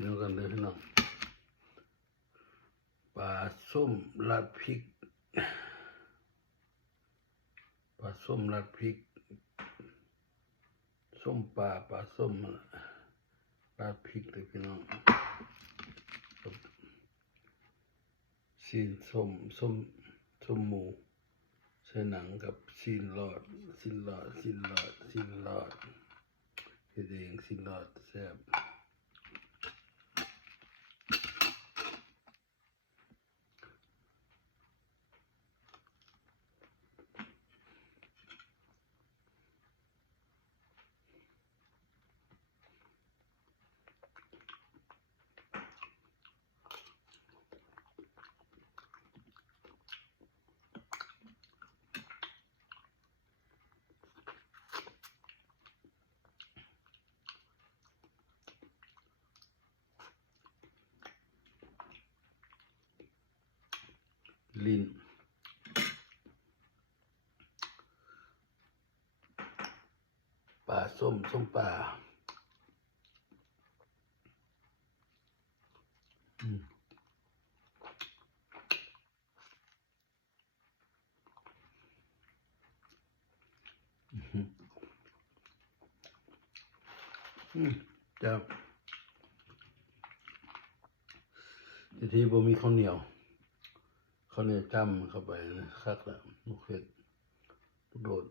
กินกันเลยพี่น้องปลาส้มราดพริกปลาส้มราดพริกส้มปลาส้มราดพริกเลยพี่น้องซีนส้มหมูใส่หนังกับซีนหลอดเฮ็ดเองซีนหลอดแซ่บลิ้นปลาส้มปลาจะที่บ่มีข้าวเหนียวจ้ำเข้าไปนะคักแล้วลูกเห็ดโดด